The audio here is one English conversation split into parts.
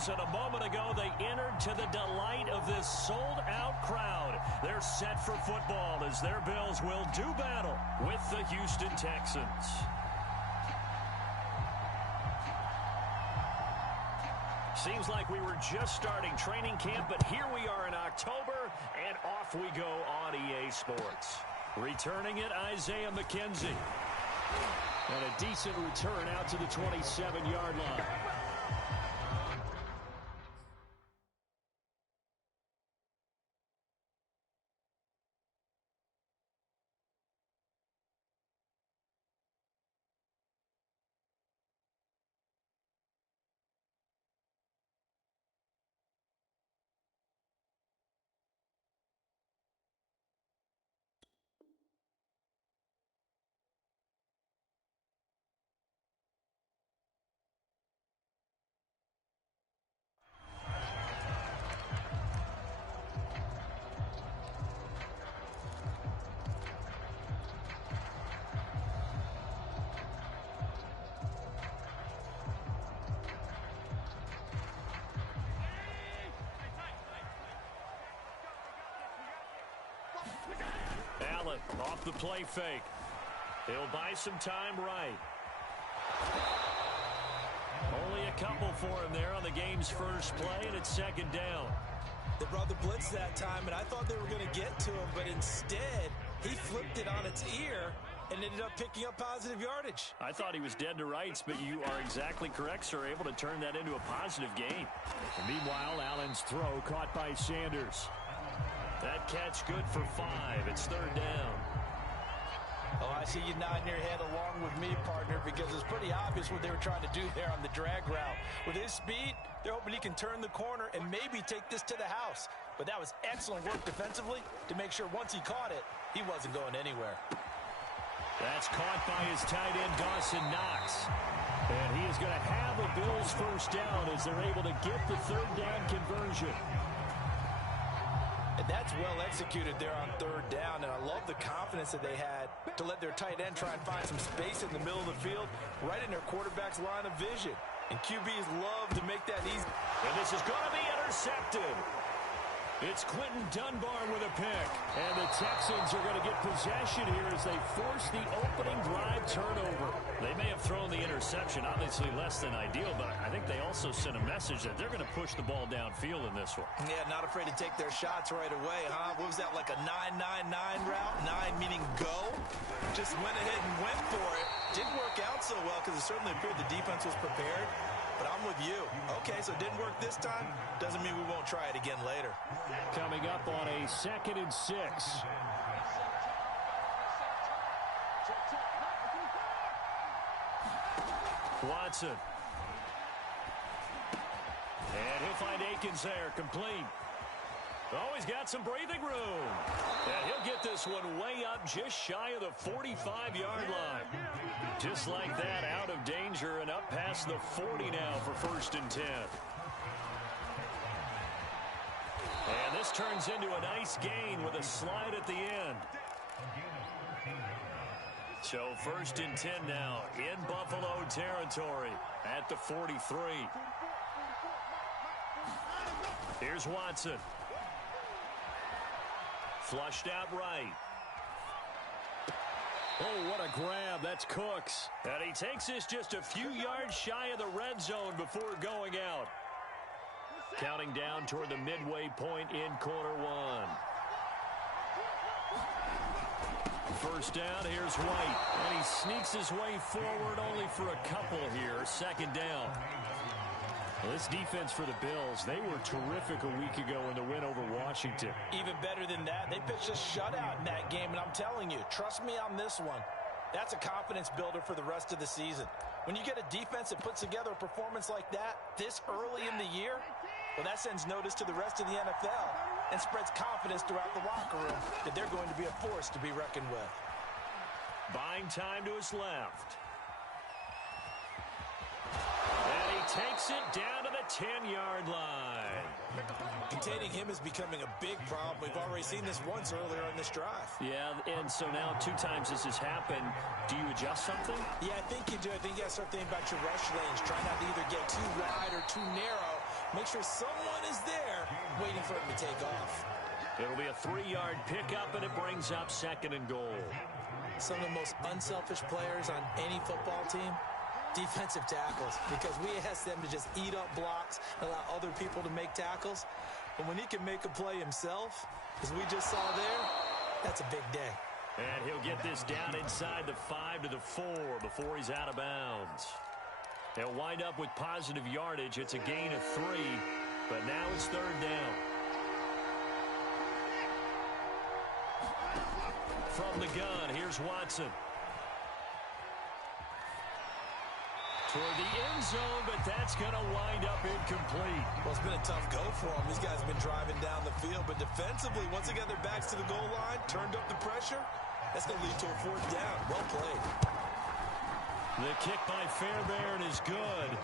Bills, and a moment ago they entered to the delight of this sold-out crowd. They're set for football as their Bills will do battle with the Houston Texans. Seems like we were just starting training camp, but here we are in October, and off we go on EA Sports. Returning it, Isaiah McKenzie. And a decent return out to the 27-yard line. Allen off the play fake. He'll buy some time right. Only a couple for him there on the game's first play, and it's second down. They brought the blitz that time, and I thought they were going to get to him, but instead he flipped it on its ear and ended up picking up positive yardage. I thought he was dead to rights, but you are exactly correct, sir. Able to turn that into a positive gain. And meanwhile, Allen's throw caught by Sanders. That catch good for 5. It's third down. Oh, I see you nodding your head along with me, partner, because it's pretty obvious what they were trying to do there on the drag route. With his speed, they're hoping he can turn the corner and maybe take this to the house. But that was excellent work defensively to make sure once he caught it, he wasn't going anywhere. That's caught by his tight end, Dawson Knox. And he is going to have a Bills first down as they're able to get the third down conversion. And that's well executed there on third down, and I love the confidence that they had to let their tight end try and find some space in the middle of the field, right in their quarterback's line of vision. And QBs love to make that easy. And this is going to be intercepted. It's Quentin Dunbar with a pick. And the Texans are going to get possession here as they force the opening drive turnover. They may have thrown the interception, obviously less than ideal, but I think they also sent a message that they're going to push the ball downfield in this one. Yeah, not afraid to take their shots right away, huh? What was that, like a 9-9-9 route? 9 meaning go? Just went ahead and went for it. Didn't work out so well because it certainly appeared the defense was prepared. But I'm with you. Okay, so it didn't work this time. Doesn't mean we won't try it again later. Coming up on a 2nd and 6. Watson. And he'll find Akins there, complete. Oh, he's got some breathing room. And he'll get this one way up just shy of the 45-yard line. Just like that, out of danger and up past the 40 now for 1st and 10. And this turns into a nice gain with a slide at the end. So 1st and 10 now in Buffalo territory at the 43. Here's Watson. Flushed out right. Oh, what a grab. That's Cooks. And he takes this just a few yards shy of the red zone before going out. Counting down toward the midway point in quarter 1. First down, here's White. And he sneaks his way forward only for a couple here. 2nd down. Well, this defense for the Bills, they were terrific a week ago in the win over Washington. Even better than that, they pitched a shutout in that game, and I'm telling you, trust me on this one, that's a confidence builder for the rest of the season. When you get a defense that puts together a performance like that this early in the year, well, that sends notice to the rest of the NFL and spreads confidence throughout the locker room that they're going to be a force to be reckoned with. Buying time to his left. Takes it down to the 10-yard line. Containing him is becoming a big problem. We've already seen this once earlier in this drive. Yeah, and so now 2 times this has happened. Do you adjust something? Yeah, I think you do. I think you got to start thinking about your rush lanes. Try not to either get too wide or too narrow make sure someone is there waiting for him to take off. It'll be a 3-yard pickup, and it brings up 2nd and goal. Some of the most unselfish players on any football team, defensive tackles, because we ask them to just eat up blocks, allow other people to make tackles. But when he can make a play himself, as we just saw there, that's a big day. And he'll get this down inside the 5 to the 4 before he's out of bounds. They'll wind up with positive yardage. It's a gain of 3, but now it's 3rd down. From the gun, here's Watson. Toward the end zone, but that's going to wind up incomplete. Well, it's been a tough go for them. These guys have been driving down the field, but defensively, once they got their backs to the goal line, turned up the pressure, that's going to lead to a 4th down. Well played. The kick by Fairbairn is good.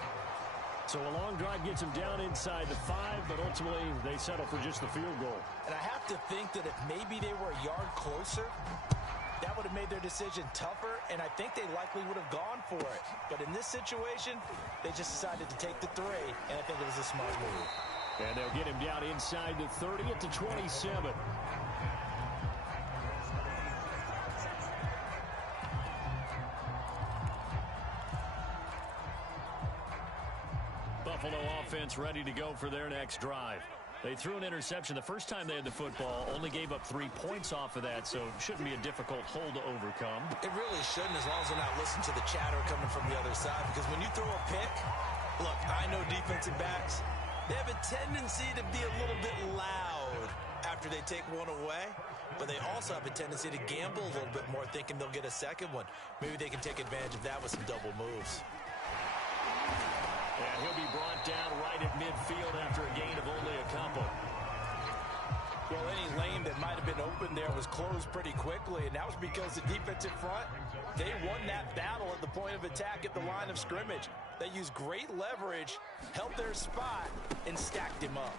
So a long drive gets them down inside the 5, but ultimately they settle for just the field goal. And I have to think that if maybe they were a yard closer, that would have made their decision tougher, and I think they likely would have gone for it. But in this situation, they just decided to take the 3, and I think it was a smart move. And they'll get him down inside the 30 at the 27. Buffalo offense ready to go for their next drive. They threw an interception the first time they had the football, only gave up 3 points off of that, so it shouldn't be a difficult hole to overcome. It really shouldn't, as long as they're not listening to the chatter coming from the other side, because when you throw a pick, look, I know defensive backs, they have a tendency to be a little bit loud after they take one away, but they also have a tendency to gamble a little bit more, thinking they'll get a second one. Maybe they can take advantage of that with some double moves. And he'll be brought down right at midfield after a gain of only a couple. Well, any lane that might have been open there was closed pretty quickly, and that was because the defensive front, they won that battle at the point of attack at the line of scrimmage. They used great leverage, held their spot, and stacked him up.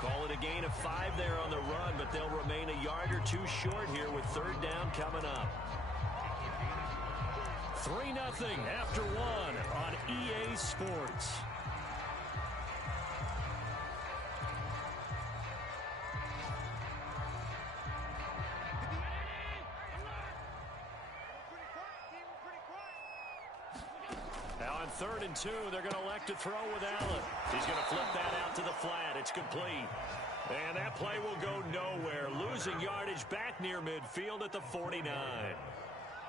Call it a gain of 5 there on the run, but they'll remain a yard or 2 short here with 3rd down coming up. 3-0 after 1 on EA Sports. Now on 3rd and 2, they're going to elect to throw with Allen. He's going to flip that out to the flat. It's complete. And that play will go nowhere. Losing yardage back near midfield at the 49.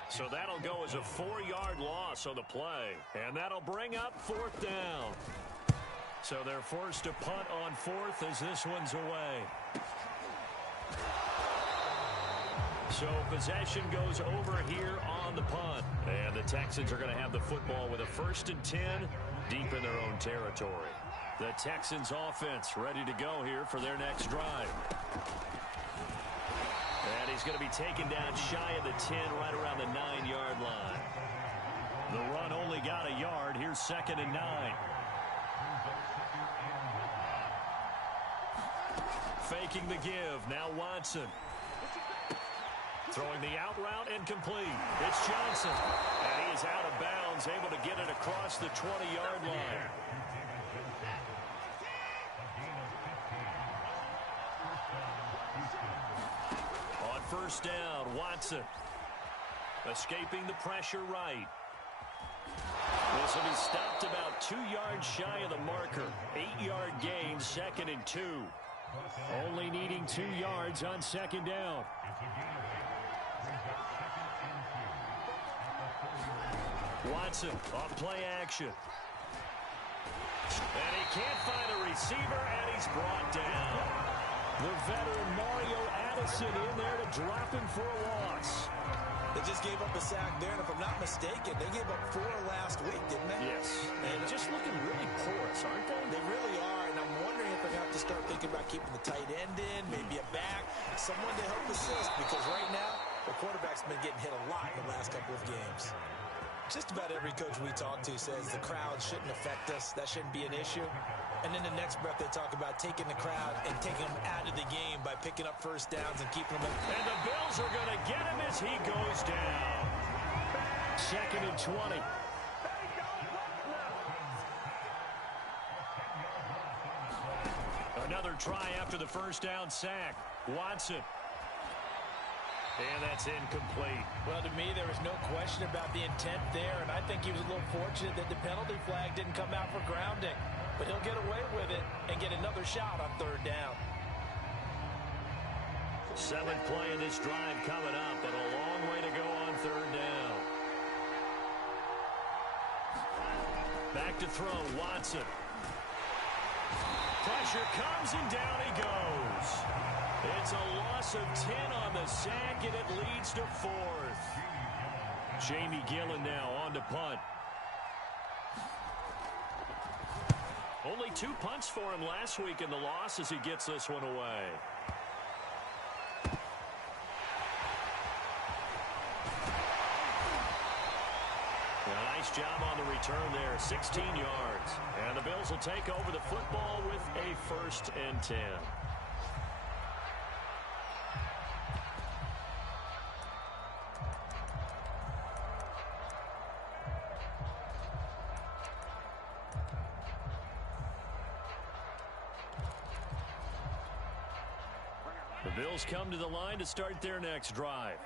So that'll go as a 4-yard loss on the play. And that'll bring up 4th down. So they're forced to punt on 4th as this one's away. So possession goes over here on the punt. And the Texans are going to have the football with a 1st and 10 deep in their own territory. The Texans offense ready to go here for their next drive. And he's going to be taken down shy of the 10, right around the 9-yard line. The run only got a yard. Here's 2nd and 9. Faking the give. Now Watson. Throwing the out route and complete. It's Johnson. And he is out of bounds, able to get it across the 20-yard line. On 1st down, Watson. Escaping the pressure right. This will be stopped about 2 yards shy of the marker. 8-yard gain, 2nd and 2. Only needing 2 yards on 2nd down. Watson off play action. And he can't find a receiver, and he's brought down. The veteran Mario Addison in there to drop him for a loss. They just gave up a sack there, and if I'm not mistaken, they gave up 4 last week, didn't they? Yes. And just looking really porous, aren't they? They really are, and I'm wondering if they're going to have to start thinking about keeping the tight end in, maybe a back, someone to help assist, because right now, the quarterback's been getting hit a lot in the last couple of games. Just about every coach we talk to says the crowd shouldn't affect us. That shouldn't be an issue. And then the next breath they talk about taking the crowd and taking them out of the game by picking up 1st downs and keeping them in. And the Bills are going to get him as he goes down. 2nd and 20. Another try after the first down sack. Watson. And that's incomplete. Well, to me, there was no question about the intent there, and I think he was a little fortunate that the penalty flag didn't come out for grounding. But he'll get away with it and get another shot on third down. Seventh play of this drive coming up, but a long way to go on third down. Back to throw, Watson. Pressure comes and down he goes. It's a loss of 10 on the sack, and it leads to fourth. Jamie Gillen now on to punt. Only 2 punts for him last week in the loss as he gets this one away. A nice job on the return there, 16 yards. And the Bills will take over the football with a 1st and 10. The Bills come to the line to start their next drive.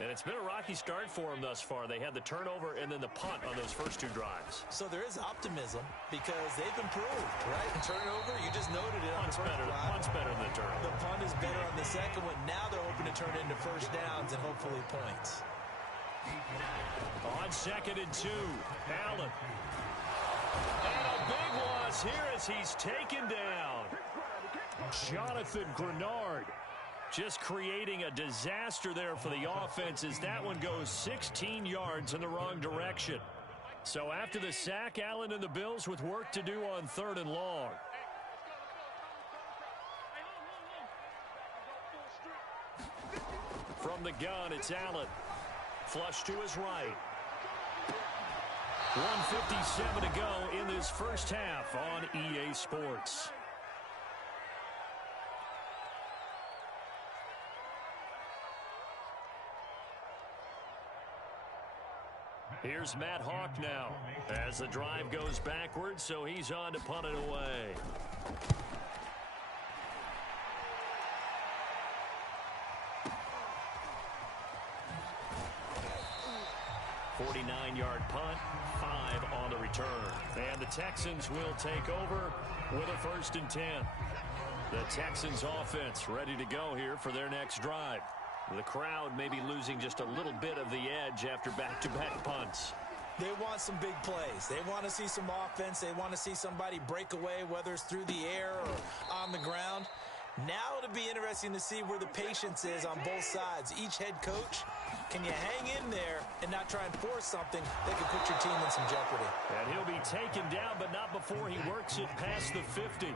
And it's been a rocky start for them thus far. They had the turnover and then the punt on those first 2 drives. So there is optimism because they've improved, right? Turnover, you just noted it on the first drive. Punt's better than the turnover. The punt is better on the second one. Now they're hoping to turn it into first downs and hopefully points. On 2nd and 2, Allen. And a big loss here as he's taken down. Jonathan Grenard. Just creating a disaster there for the offense as that one goes 16 yards in the wrong direction. So after the sack, Allen and the Bills with work to do on 3rd and long. From the gun, it's Allen. Flush to his right. 1:57 to go in this first half on EA Sports. Here's Matt Hawk now as the drive goes backwards, so he's on to punt it away. .49-yard punt, 5 on the return. And the Texans will take over with a 1st and 10. The Texans offense ready to go here for their next drive. The crowd may be losing just a little bit of the edge after back-to-back punts. They want some big plays. They want to see some offense. They want to see somebody break away, whether it's through the air or on the ground. Now it'll be interesting to see where the patience is on both sides. Each head coach, can you hang in there and not try and force something that could put your team in some jeopardy? And he'll be taken down, but not before he works it past the 50.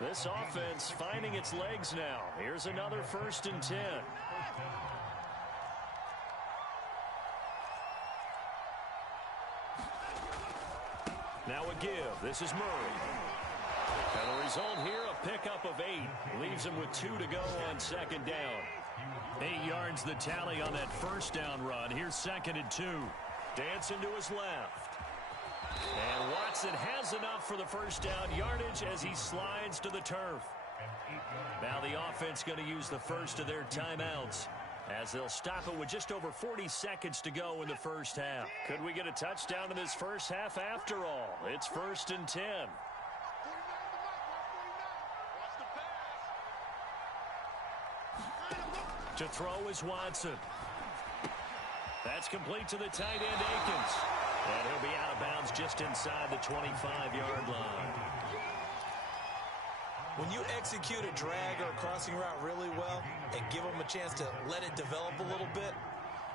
This offense finding its legs now. Here's another 1st and 10. Now a give. This is Murray. And the result here, a pickup of 8. Leaves him with 2 to go on 2nd down. 8 yards the tally on that 1st down run. Here's 2nd and 2. Dancing to his left. And Watson has enough for the 1st down yardage as he slides to the turf. Now the offense going to use the first of their timeouts as they'll stop it with just over 40 seconds to go in the first half. Could we get a touchdown in this first half after all? It's 1st and 10. To throw is Watson. That's complete to the tight end, Akins. And he'll be out of bounds just inside the 25-yard line. When you execute a drag or a crossing route really well and give them a chance to let it develop a little bit,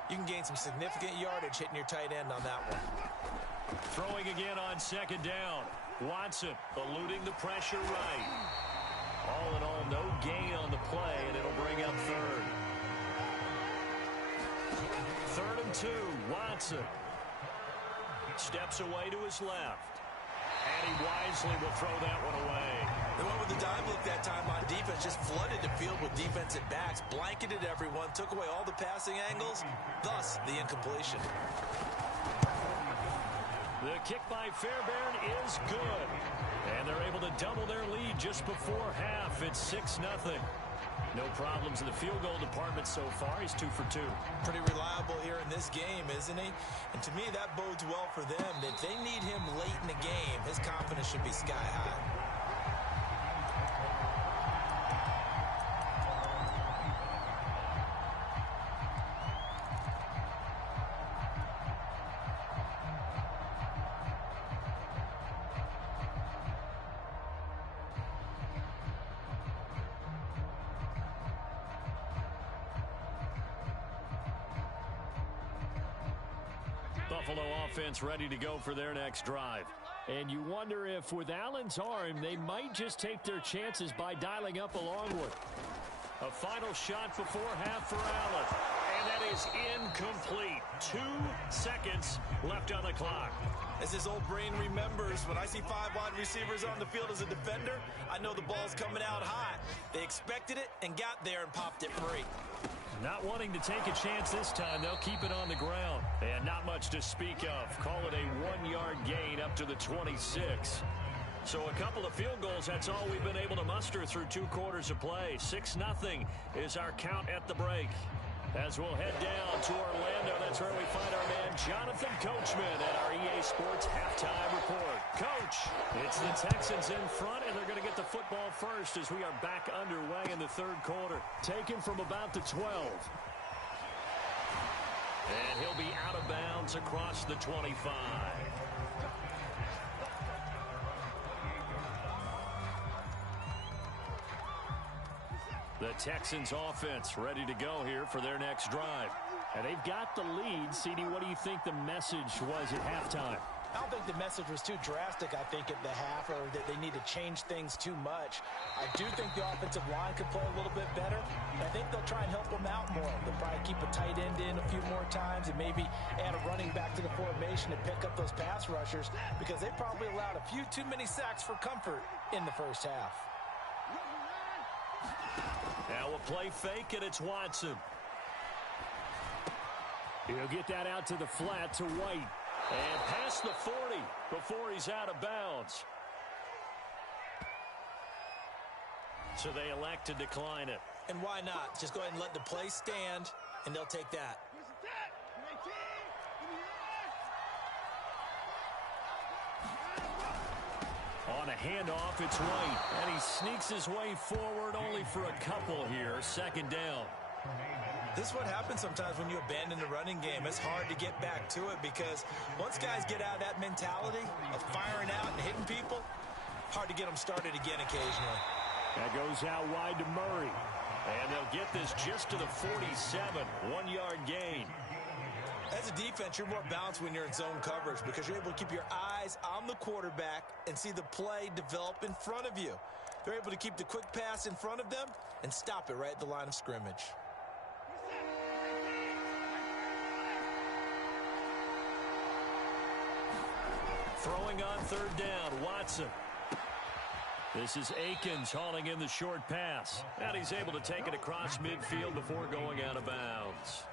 you can gain some significant yardage hitting your tight end on that one. Throwing again on 2nd down. Watson eluding the pressure right. All in all, no gain on the play, and it'll bring up 3rd. 3rd and 2, Watson. Steps away to his left. And he wisely will throw that one away. They went with the dime look that time on defense, just flooded the field with defensive backs, blanketed everyone, took away all the passing angles, thus the incompletion. The kick by Fairbairn is good. And they're able to double their lead just before half. It's 6-0. No problems in the field goal department so far. He's 2 for 2. Pretty reliable here in this game, isn't he? And to me, that bodes well for them. If they need him late in the game, his confidence should be sky high. Buffalo offense ready to go for their next drive. And you wonder if with Allen's arm, they might just take their chances by dialing up a long one. A final shot before half for Allen. And that is incomplete. 2 seconds left on the clock. As his old brain remembers, when I see 5 wide receivers on the field as a defender, I know the ball's coming out hot. They expected it and got there and popped it free. Not wanting to take a chance this time, they'll keep it on the ground. And not much to speak of. Call it a 1-yard gain up to the 26. So a couple of field goals, that's all we've been able to muster through 2 quarters of play. 6-0 is our count at the break. As we'll head down to Orlando, that's where we find our man Jonathan Coachman at our EA Sports Halftime Report. Coach, it's the Texans in front, and they're going to get the football first as we are back underway in the 3rd quarter. Taken from about the 12. And he'll be out of bounds across the 25. The Texans offense ready to go here for their next drive. And they've got the lead. CD, what do you think the message was at halftime? I don't think the message was too drastic, I think, at the half, or that they need to change things too much. I do think the offensive line could play a little bit better. I think they'll try and help them out more. They'll probably keep a tight end in a few more times and maybe add a running back to the formation and pick up those pass rushers, because they probably allowed a few too many sacks for comfort in the first half. Now a play fake, and it's Watson. He'll get that out to the flat to White. And past the 40 before he's out of bounds. So they elect to decline it. And why not? Just go ahead and let the play stand, and they'll take that. On a handoff, it's White. And he sneaks his way forward only for a couple here. 2nd down. This is what happens sometimes when you abandon the running game. It's hard to get back to it because once guys get out of that mentality of firing out and hitting people, hard to get them started again occasionally. That goes out wide to Murray. And they'll get this just to the 47. 1-yard gain. As a defense, you're more balanced when you're in zone coverage because you're able to keep your eyes on the quarterback and see the play develop in front of you. They're able to keep the quick pass in front of them and stop it right at the line of scrimmage. Throwing on 3rd down, Watson. This is Akins hauling in the short pass. And he's able to take it across midfield before going out of bounds.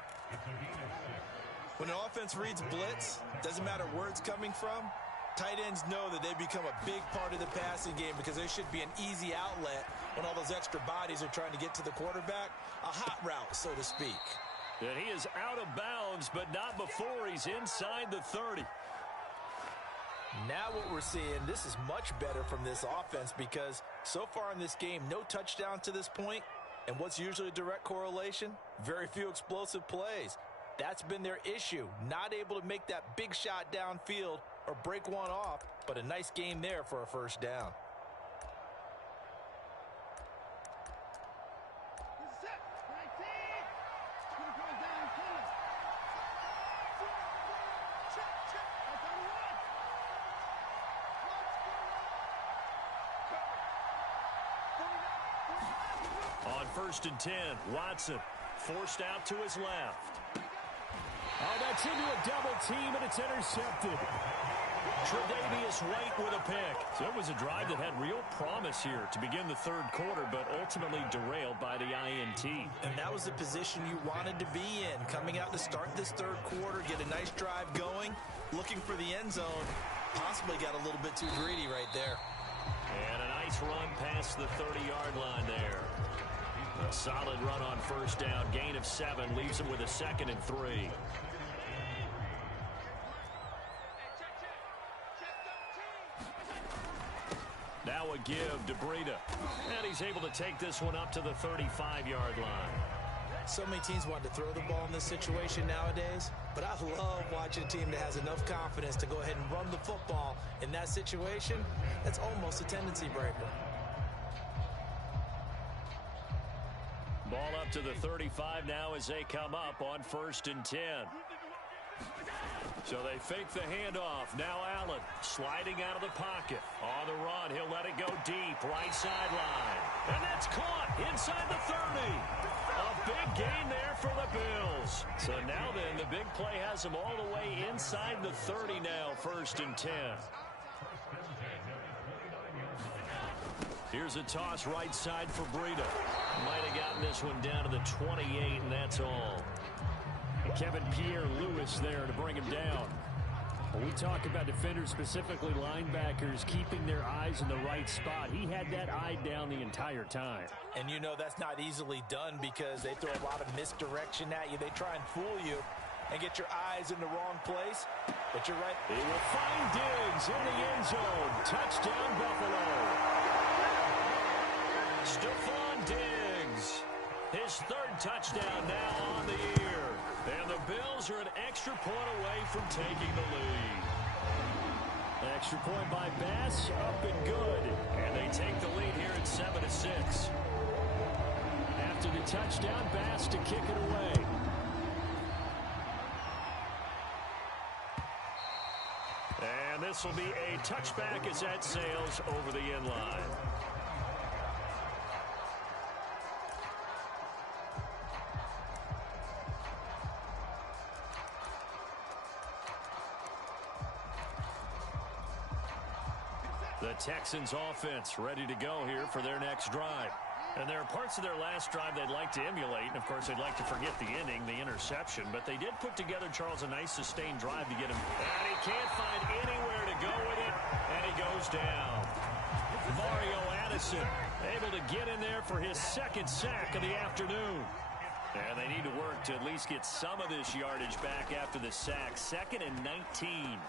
When an offense reads blitz, doesn't matter where it's coming from, tight ends know that they become a big part of the passing game because there should be an easy outlet when all those extra bodies are trying to get to the quarterback. A hot route, so to speak. And he is out of bounds, but not before he's inside the 30. Now what we're seeing, this is much better from this offense because so far in this game, no touchdown to this point. And what's usually a direct correlation? Very few explosive plays. That's been their issue. Not able to make that big shot downfield or break one off, but a nice gain there for a 1st down. On 1st and 10, Watson forced out to his left. Oh, that's into a double team, and it's intercepted. Tre'Davious White with a pick. So it was a drive that had real promise here to begin the 3rd quarter, but ultimately derailed by the INT. And that was the position you wanted to be in. Coming out to start this 3rd quarter, get a nice drive going, looking for the end zone, Possibly got a little bit too greedy right there. And a nice run past the 30-yard line there. A solid run on first down. Gain of 7 leaves him with a 2nd and 3. Now a give to Breida. And he's able to take this one up to the 35-yard line. So many teams want to throw the ball in this situation nowadays, but I love watching a team that has enough confidence to go ahead and run the football in that situation. That's almost a tendency breaker. Ball up to the 35 now as they come up on 1st and 10. So they fake the handoff. Now Allen sliding out of the pocket. On the run, he'll let it go deep. Right sideline. And that's caught inside the 30. A big gain there for the Bills. So now then, the big play has them all the way inside the 30 now, 1st and 10. Here's a toss right side for Breida. Might have gotten this one down to the 28, and that's all. Kevin Pierre-Louis there to bring him down. When we talk about defenders, specifically linebackers, keeping their eyes in the right spot, he had that eye down the entire time. And you know that's not easily done because they throw a lot of misdirection at you. They try and fool you and get your eyes in the wrong place. But you're right. He will find Diggs in the end zone. Touchdown, Buffalo. Stephon Diggs. His 3rd touchdown now on the year. And the Bills are an extra point away from taking the lead. Extra point by Bass, Up and good. And they take the lead here at 7-6. after the touchdown, Bass to kick it away. And this will be a touchback as that sails over the end line. The Texans offense ready to go here for their next drive. And there are parts of their last drive they'd like to emulate. And, of course, they'd like to forget the ending, the interception. But they did put together, Charles, a nice sustained drive to get him. And he can't find anywhere to go with it. And he goes down. Mario Addison able to get in there for his 2nd sack of the afternoon. And they need to work to at least get some of this yardage back after the sack. 2nd and 19.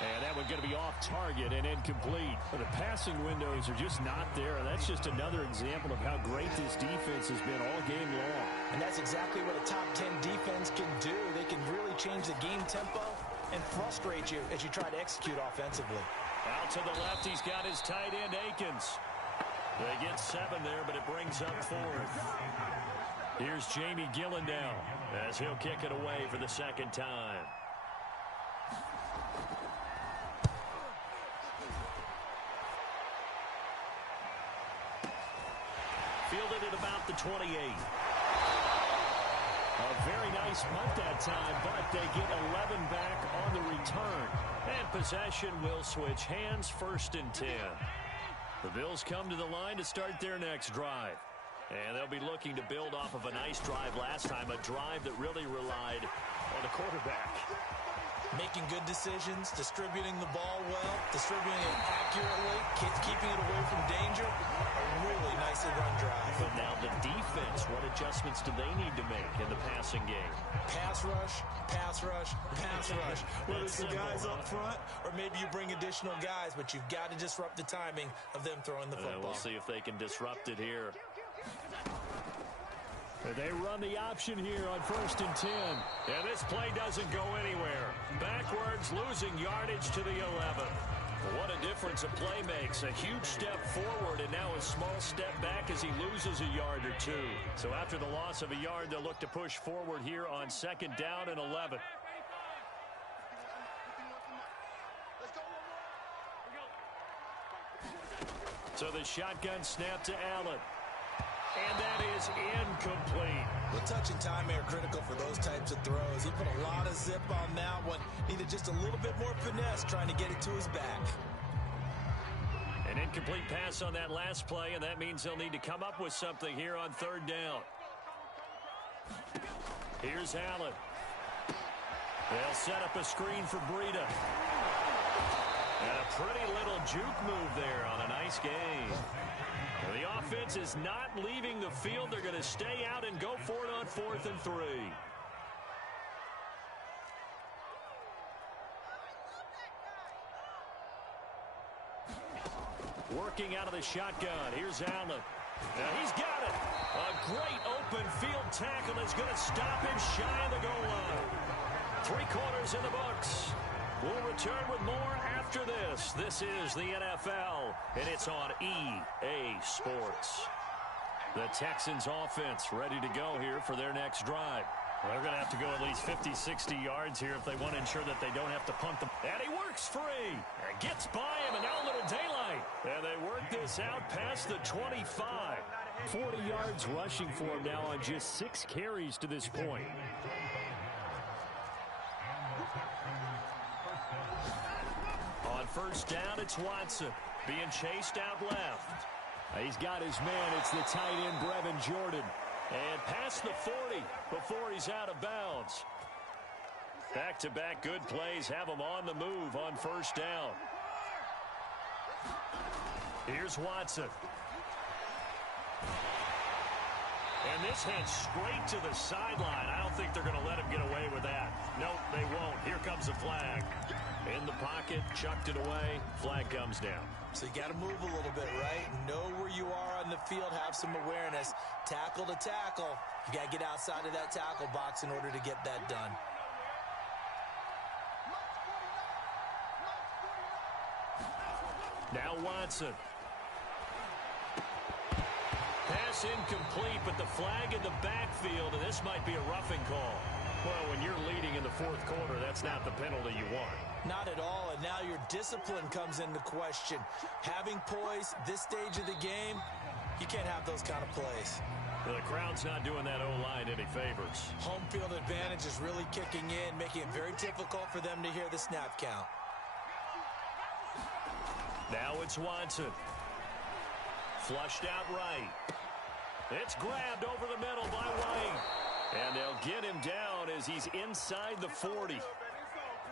And that one going to be off target and incomplete. Well, the passing windows are just not there. And that's just another example of how great this defense has been all game long. And that's exactly what a top 10 defense can do. They can really change the game tempo and frustrate you as you try to execute offensively. Out to the left, he's got his tight end, Akins. They get 7 there, but it brings up 4th. Here's Jamie Gillen now as he'll kick it away for the 2nd time. Fielded at about the 28. A very nice punt that time, but they get 11 back on the return. And possession will switch hands, 1st and 10. The Bills come to the line to start their next drive. And they'll be looking to build off of a nice drive last time, a drive that really relied on the quarterback. Making good decisions, distributing the ball well, distributing it accurately, keeping it away from danger. A really nicely run drive. But now the defense, what adjustments do they need to make in the passing game? Pass rush, pass rush, pass rush. Whether it's the guys up front or maybe you bring additional guys, but you've got to disrupt the timing of them throwing the football. We'll see if they can disrupt it here. They run the option here on 1st and 10. And this play doesn't go anywhere. Backwards, losing yardage to the 11. What a difference a play makes. A huge step forward and now a small step back as he loses a yard or 2. So after the loss of a yard, they'll look to push forward here on 2nd down and 11. So the shotgun snap to Allen. And that is incomplete. The touch and timing are critical for those types of throws. He put a lot of zip on that one. Needed just a little bit more finesse trying to get it to his back. An incomplete pass on that last play, and that means they'll need to come up with something here on 3rd down. Here's Allen. They'll set up a screen for Breida. Pretty little juke move there on a nice game. The offense is not leaving the field. They're going to stay out and go for it on 4th and 3. Working out of the shotgun. Here's Allen. Now he's got it. A great open field tackle is going to stop him shy of the goal line. 3 quarters in the books. We'll return with more after this. This is the NFL, and it's on EA Sports. The Texans offense ready to go here for their next drive. Well, they're going to have to go at least 50, 60 yards here if they want to ensure that they don't have to punt them. And he works free. And gets by him, and now a little daylight. And they work this out past the 25. 40 yards rushing for him now on just 6 carries to this point. On first down, it's Watson being chased out left. He's got his man. It's the tight end, Brevin Jordan. And past the 40 before he's out of bounds. Back-to-back good plays have him on the move on first down. Here's Watson. And this heads straight to the sideline. I don't think they're going to let him get away with that. Nope, they won't. Here comes a flag. In the pocket, chucked it away. Flag comes down. So you got to move a little bit, right? Know where you are on the field. Have some awareness. Tackle to tackle. You got to get outside of that tackle box in order to get that done. Now Watson. Pass incomplete, but the flag in the backfield, and this might be a roughing call. Well, when you're leading in the 4th quarter, that's not the penalty you want. Not at all, and now your discipline comes into question. Having poise this stage of the game, you can't have those kind of plays. Well, the crowd's not doing that O-line any favors. Home field advantage is really kicking in, making it very difficult for them to hear the snap count. Now it's Watson. Flushed out right. It's grabbed over the middle by White. And they'll get him down as he's inside the 40.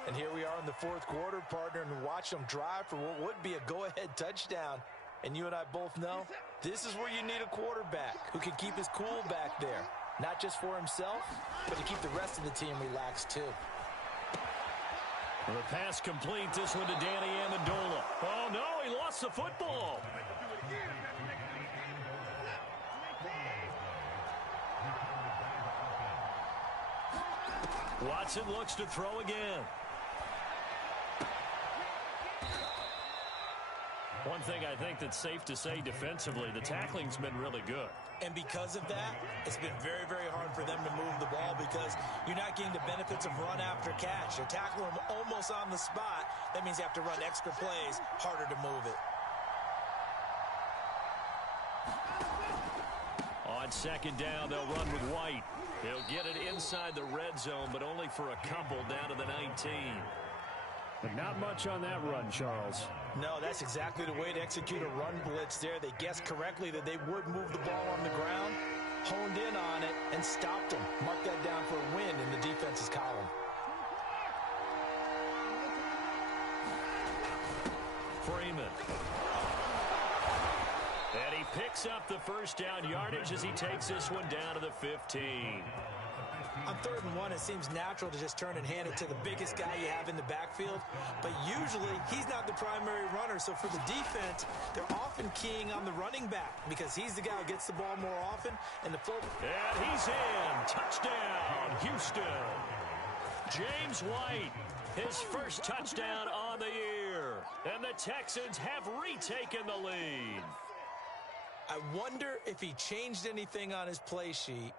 And here we are in the 4th quarter, partner, and watch them drive for what would be a go-ahead touchdown. And you and I both know this is where you need a quarterback who can keep his cool back there. Not just for himself, but to keep the rest of the team relaxed too. The pass complete, this one to Danny Amendola. Oh no, he lost the football. Watson looks to throw again. One thing I think that's safe to say defensively, the tackling's been really good. And because of that, it's been very, very hard for them to move the ball because you're not getting the benefits of run after catch. You're tackling them almost on the spot. That means you have to run extra plays, harder to move it. On second down, they'll run with White. He'll get it inside the red zone, but only for a couple down to the 19. But not much on that run, Charles. No, that's exactly the way to execute a run blitz there. They guessed correctly that they would move the ball on the ground, honed in on it, and stopped them. Mark that down for a win in the defense's column. Freeman. And he picks up the first down yardage as he takes this one down to the 15. On 3rd and 1, it seems natural to just turn and hand it to the biggest guy you have in the backfield. But usually, he's not the primary runner. So for the defense, they're often keying on the running back because he's the guy who gets the ball more often. And the full. And he's in. Touchdown, Houston. James White, his first touchdown on the year. And the Texans have retaken the lead. I wonder if he changed anything on his play sheet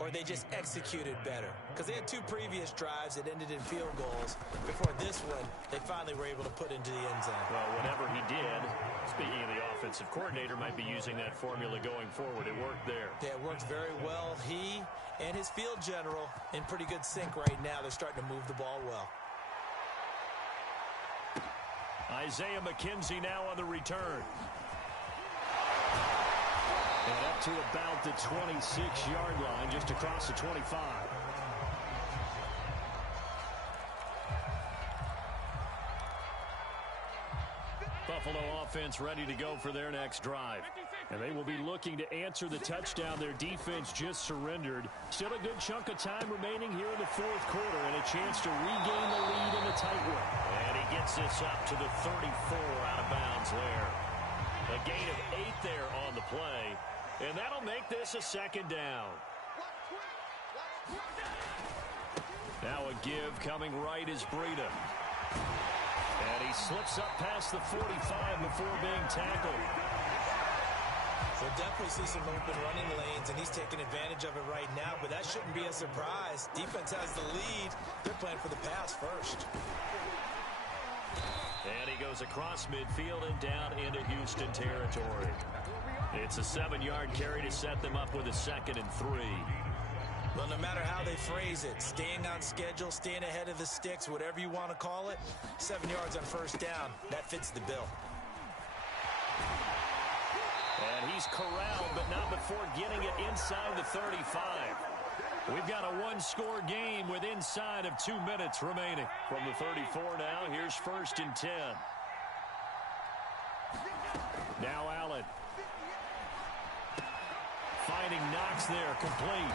or they just executed better. Because they had 2 previous drives that ended in field goals. Before this one, they finally were able to put into the end zone. Well, whatever he did, speaking of the offensive coordinator, might be using that formula going forward. It worked there. Yeah, it worked very well. He and his field general in pretty good sync right now. They're starting to move the ball well. Isaiah McKenzie now on the return. And up to about the 26-yard line, just across the 25. Buffalo offense ready to go for their next drive. And they will be looking to answer the touchdown their defense just surrendered. Still a good chunk of time remaining here in the fourth quarter and a chance to regain the lead in a tight one. And he gets this up to the 34 out of bounds there. A gain of 8 there on the play. And that'll make this a second down. Now a give coming right is Breida. And he slips up past the 45 before being tackled. We'll definitely see some open running lanes, and he's taking advantage of it right now, but that shouldn't be a surprise. Defense has the lead. They're playing for the pass first. And he goes across midfield and down into Houston territory. It's a 7-yard carry to set them up with a 2nd and 3. Well, no matter how they phrase it, staying on schedule, staying ahead of the sticks, whatever you want to call it, 7 yards on first down, that fits the bill. And he's corralled, but not before getting it inside the 35. We've got a one-score game with inside of 2 minutes remaining. From the 34 now, here's 1st and 10. Now Allen. Finding Knox there, complete.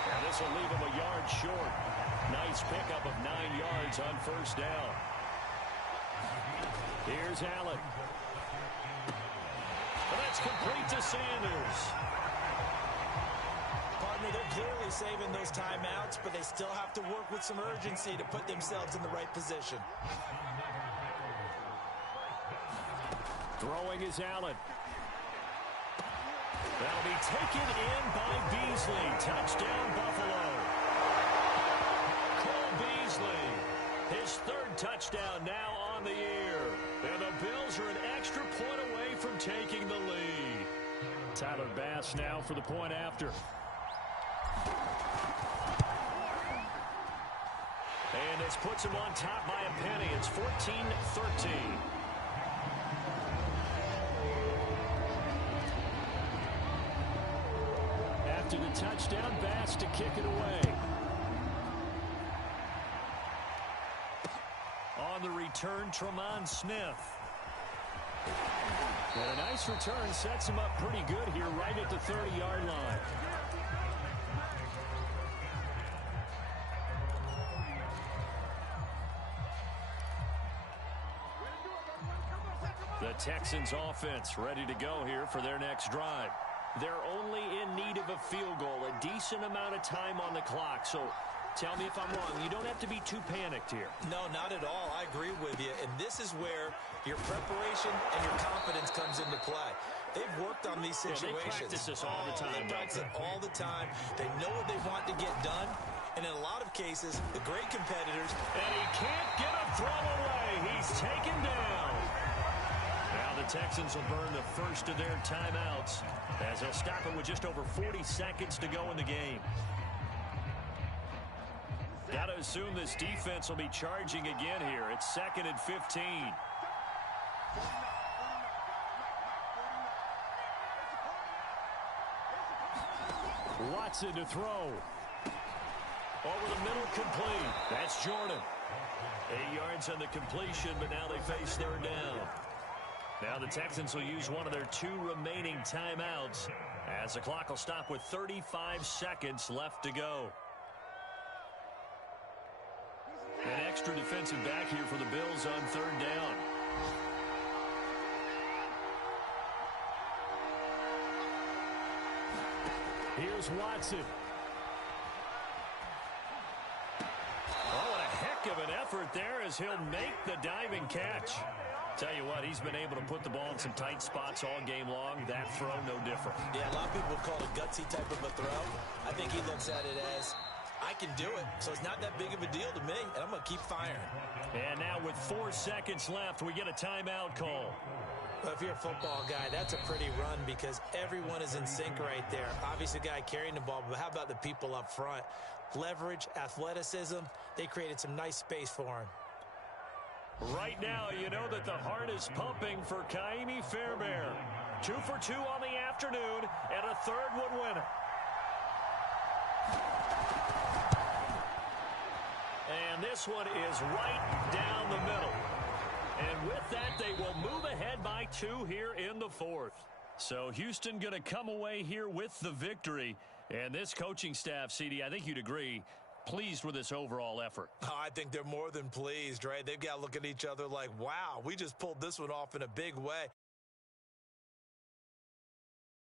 And this will leave him a yard short. Nice pickup of 9 yards on first down. Here's Allen. And that's complete to Sanders. Partner, they're clearly saving those timeouts, but they still have to work with some urgency to put themselves in the right position. Throwing is Allen. That'll be taken in by Beasley. Touchdown, Buffalo. Cole Beasley, his 3rd touchdown now on the year. And the Bills are an extra point away from taking the lead. Tyler Bass now for the point after. And this puts him on top by a penny. It's 14-13. After the touchdown, Bass to kick it away. On the return, Tremont Smith. And a nice return sets him up pretty good here right at the 30-yard line. The Texans offense ready to go here for their next drive. They're only in need of a field goal, a decent amount of time on the clock. So tell me if I'm wrong. You don't have to be too panicked here. No, not at all. I agree with you. And this is where your preparation and your confidence comes into play. They've worked on these situations. Yeah, they practice this all the time. They practice it all the time. They know what they want to get done. And in a lot of cases, the great competitors. And he can't get a throw away. He's taken down. Now the Texans will burn the first of their timeouts as they'll stop it with just over 40 seconds to go in the game. Got to assume this defense will be charging again here. It's 2nd and 15. Watson to throw. Over the middle, complete. That's Jordan. 8 yards on the completion, but now they face 3rd down. Now the Texans will use one of their 2 remaining timeouts as the clock will stop with 35 seconds left to go. An extra defensive back here for the Bills on 3rd down. Here's Watson. Oh, what a heck of an effort there as he'll make the diving catch. Tell you what, he's been able to put the ball in some tight spots all game long. That throw, no different. Yeah, a lot of people would call it a gutsy type of a throw. I think he looks at it as, I can do it, so it's not that big of a deal to me, and I'm going to keep firing. And now with 4 seconds left, we get a timeout call. Well, if you're a football guy, that's a pretty run because everyone is in sync right there. Obviously, the guy carrying the ball, but how about the people up front? Leverage, athleticism, they created some nice space for him. Right now, you know that the heart is pumping for Kaimi Fairbairn. 2 for 2 on the afternoon, and a 3rd would win it. And this one is right down the middle. And with that, they will move ahead by 2 here in the fourth. So Houston going to come away here with the victory. And this coaching staff, CD, I think you'd agree, pleased with this overall effort. Oh, I think they're more than pleased, right? They've got to look at each other like, wow, we just pulled this one off in a big way.